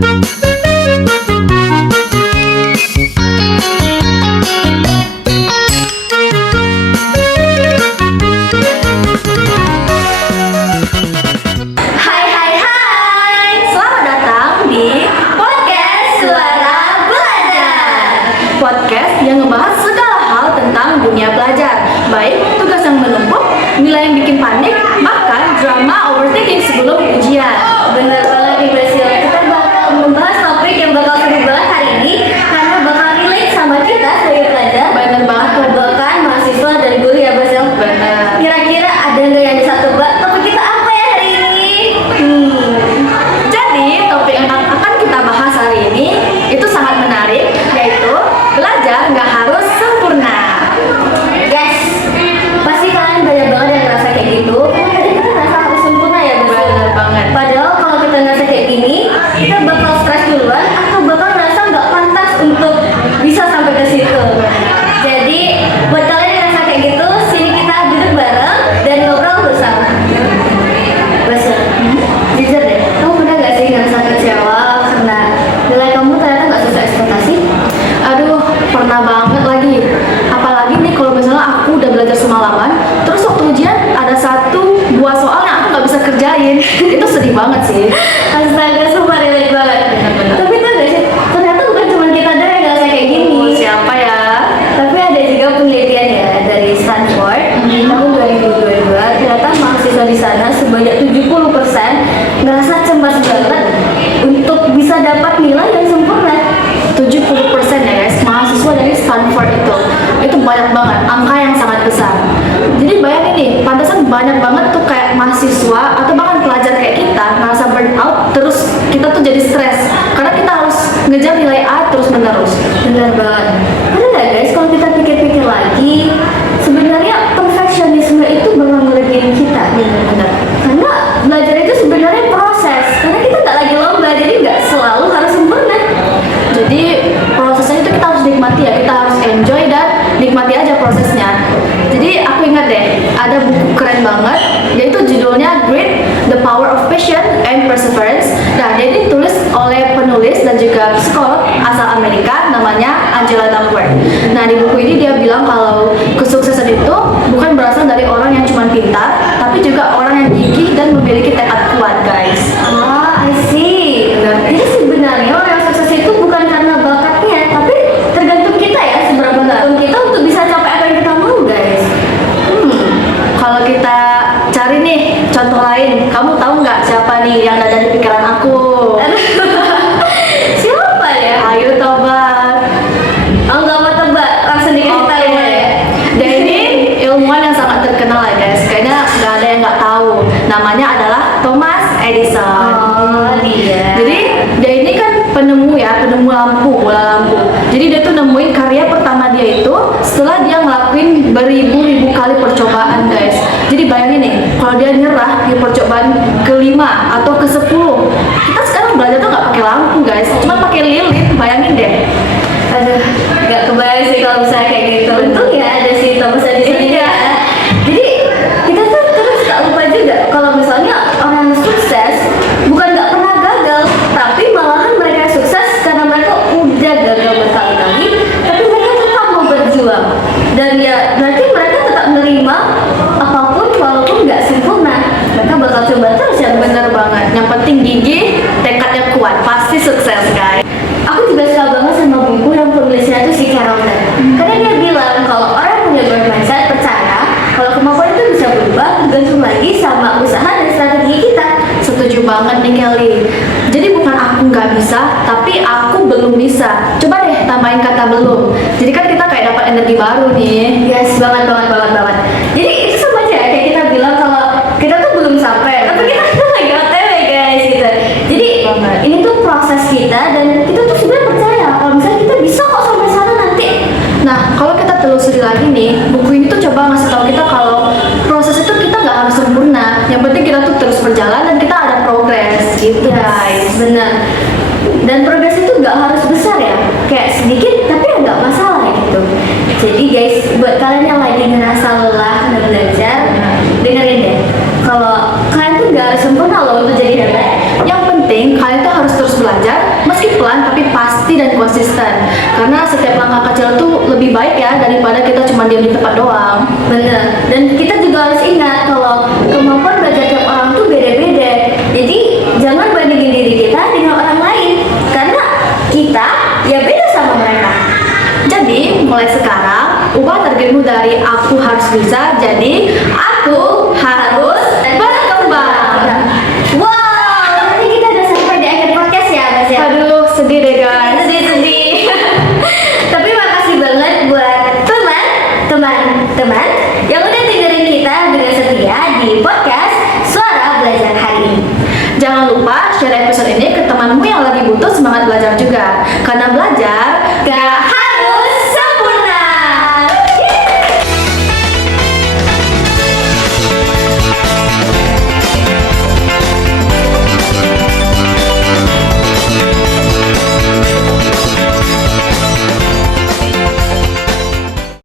Podcast yang ngebahas segala hal tentang dunia belajar, baik tugas yang menumpuk, nilai yang bikin panik, bahkan drama overthinking sebelum ujian. Bener banget nih Basil, kita bakal membahas topik yang bakal seru banget hari ini karena bakal relate sama kita sebagai pelajar. Bener banget tuh. Bahkan mahasiswa dan guru ya Basil. Bener. Kira-kira ada nggak yang bisa tebak topik kita apa ya hari ini? Jadi topik yang akan kita bahas hari ini itu sangat menarik, yaitu belajar nggak harus sempurna. Yes, pasti kalian banyak banget yang ngerasa kayak gitu. Tadi kita ngerasa harus sempurna ya Basil. Bener banget. Padahal kalau kita ngerasa kayak gini, kita bakal stres duluan atau bakal ngerasa nggak pantas untuk bisa sampai ke situ. Jadi buat kalian yang ngerasa kayak gitu, sini kita duduk bareng dan ngobrol bersama. Basil, jujur deh, kamu pernah nggak sih ngerasa kecewa karena nilai kamu ternyata nggak sesuai ekspektasi? Aduh, pernah banget lagi. Apalagi nih kalau misalnya aku udah belajar semalaman, terus waktu ujian ada satu buah soal yang aku nggak bisa kerjain. Itu sedih banget sih. Astaga, sumpah relate banget. Bener-bener. Tapi tuh gak sih, ternyata bukan cuma kita doang yang ngerasa kayak gini. Siapa ya? Tapi ada juga penelitian ya dari Stanford tahun 2022, ternyata mahasiswa di sana sebanyak 70% ngerasa cemas banget untuk bisa dapat nilai yang sempurna. 70% ya guys, mahasiswa dari Stanford itu banyak banget, angka yang sangat besar. Jadi bayangin nih, pantasan banyak banget tuh kayak mahasiswa atau bahkan pelajar kayak kita ngerasa burnout, terus kita tuh jadi stres karena kita harus ngejar nilai A terus menerus. Benar banget. Karena nggak guys, kalau kita pikir-pikir lagi, sebenarnya perfeksionisme itu bakal ngelebihin kita. Bener-bener. Karena belajar itu sebenarnya proses. Karena kita nggak lagi lomba, jadi nggak selalu harus sempurna. Jadi prosesnya itu kita harus nikmati ya, kita harus enjoy dan nikmati aja prosesnya. Jadi aku ingat deh, ada buku keren banget, yaitu judulnya Grit, The Power of Passion and Perseverance. Nah, dia ini ditulis oleh penulis dan juga psikolog asal Amerika, namanya Angela Duckworth. Nah, di buku ini dia bilang kalau kesuksesan itu bukan berasal dari orang yang cuma pintar, tapi juga orang yang gigih dan memiliki tekad kuat, guys. Ah, I see. Jadi sebenarnya orang yang sukses itu bukan karena bakatnya, tapi tergantung kita ya, seberapa tahun kita untuk bisa capai apa yang kita mau, guys. Kalau kita cari nih contoh lain, kamu tahu nggak siapa nih yang ada di pikiran aku? Siapa ya? Ayo tebak. Oh, nggak mau tebak, langsung dikasih tahu ya. Dia ini ilmuwan yang sangat terkenal ya guys. Kayaknya nggak ada yang nggak tahu. Namanya adalah Thomas Edison. Oh, dia. Jadi dia ini kan penemu lampu, bola lampu. Jadi dia tuh nemuin karya pertama dia itu setelah dia ngelakuin beribu-ribu kali percobaan, guys. Jadi bayangin nih, kalau dia nyerah di percobaan ke-5 atau ke-10, kita sekarang belajar tuh nggak pakai lampu, guys, cuma pakai lilin. Bayangin deh. Aduh, nggak kebayang sih kalau misalnya kayak gitu. Untung ya ada si Thomas Edison ini ya. Jadi kita tuh terus tak lupa juga kalau misalnya orang sukses bukan nggak pernah gagal, tapi malahan mereka sukses karena mereka udah gagal berkali-kali, tapi mereka tetap mau berjuang. Dan ya berarti mereka tetap menerima apapun walaupun nggak sempurna. Mereka bakal coba terus ya. Bener banget. Yang penting gigih, tekadnya kuat, pasti sukses, guys. Aku juga suka banget sama buku yang penulisnya itu si Carol Dweck. Karena dia bilang kalau orang punya growth mindset percaya kalau kemampuan itu bisa berubah tergantung lagi sama usaha dan strategi kita. Setuju banget nih Kelly. Jadi bukan aku nggak bisa, tapi aku belum bisa. Coba deh tambahin kata belum. Jadi kan kita kayak dapat energi baru nih. Yes, banget. Jadi itu sama aja kayak kita bilang kalau kita tuh belum sampai, tapi kita tuh lagi OTW guys gitu. Jadi ini tuh proses kita dan kita tuh sebenarnya percaya kalau misalnya kita bisa kok sampai sana nanti. Nah, kalau kita telusuri lagi nih, buku ini tuh coba ngasih tahu kita kalau proses itu kita nggak harus sempurna. Yang penting kita tuh terus berjalan dan kita ada progres gitu, guys. Benar. Dan progres itu nggak harus besar ya, kayak sedikit tapi ya nggak masalah gitu. Jadi guys, buat kalian yang lagi ngerasa lelah dan belajar, dengerin deh. Kalau kalian tuh nggak harus sempurna loh untuk jadi hebat. Yang penting kalian tuh harus terus belajar belajar, meski pelan tapi pasti dan konsisten. Karena setiap langkah kecil tuh lebih baik ya daripada kita cuma diam di tempat doang. Bener. Dan kita juga harus ingat kalau kemampuan belajar tiap orang tuh beda-beda. Jadi jangan bandingin diri kita dengan orang lain, karena kita ya beda sama mereka. Jadi mulai sekarang ubah targetmu dari aku harus bisa jadi aku harus berkembang. Wow, nanti kita udah sampai di akhir podcast ya, Mas ya. Aduh, sedih deh guys. Sedih. Tapi makasih banget buat teman-teman yang udah dengerin kita dengan setia di podcast Suara Belajar hari ini. Jangan lupa